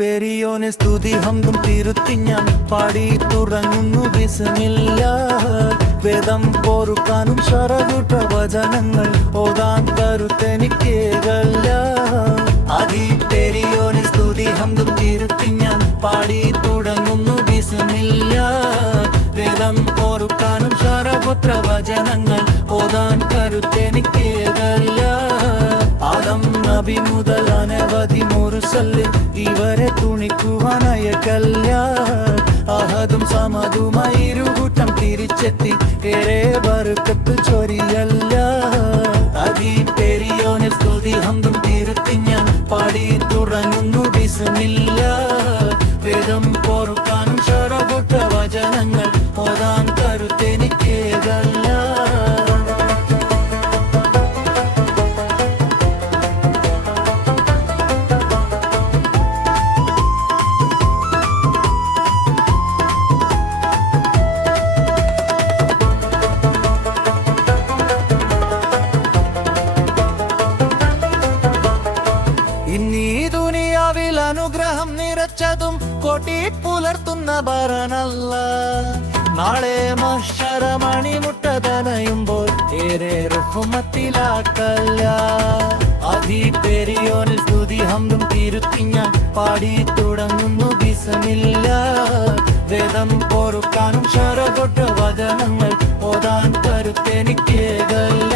പെരിയോനെ സ്തുതി ഹംദും തിരുത്തി ഞാൻ പാടി തുടങ്ങുന്നു ബിസ്മില്ലാ. വേദം പൊറുക്കാനും ശരകൂട്ട വചനങ്ങൾ ഓതാൻ കരുത്തെനിക്കേകല്ല. ആദി പെരിയോനെ സ്തുതി ഹംദും തിരുത്തി ഞാൻ പാടി തുടങ്ങുന്നു ബിസ്മില്ലാ. വേദം പൊറുക്കാനും ശരകൂട്ട വചനങ്ങൾ ഓതാൻ കരുത്തെനിക്കേകല്ല. ആദം നബി മുതൽ അനവധി മുർസലിൻ ഇവരെ തുണിക്കുവാനയക്കല്ല. അഹദും സമതുമായി ഇരുകൂട്ടം തിരിച്ചെത്തി ഏറെ ബർക്കത്ത് ചൊരിയല്ല. അതി പെരിയോനെ സ്തുതി ഹംദും തിരുത്തി ഞാൻ പാടി തുടങ്ങുന്നു ബിസ്മില്ലാ. വേദം പൊറുക്കാനും ശരകൂട്ട വചനങ്ങൾ ഓതാൻ കരുത്തെനിക്കേകല്ല. ഇന്നീ ദുനിയാവിൽ അനുഗ്രഹം നിറച്ചതും കൊട്ടി പുലർത്തുന്ന ഭരണല്ല. നാളെ മഹ്ശറമണിമുട്ട തനയുമ്പോൾ ഏറെ റുഹ്മത്തിലാക്കല്ല. അതി പെരിയോനിൽ സ്തുതി ഹംദും തിരുത്തി ഞാൻ പാടി തുടങ്ങുന്നു ബിസ്മില്ലാ. വേദം പൊറുക്കാനും ശരകൂട്ട വചനങ്ങൾ ഓതാൻ കരുത്തെനിക്കേകല്ല.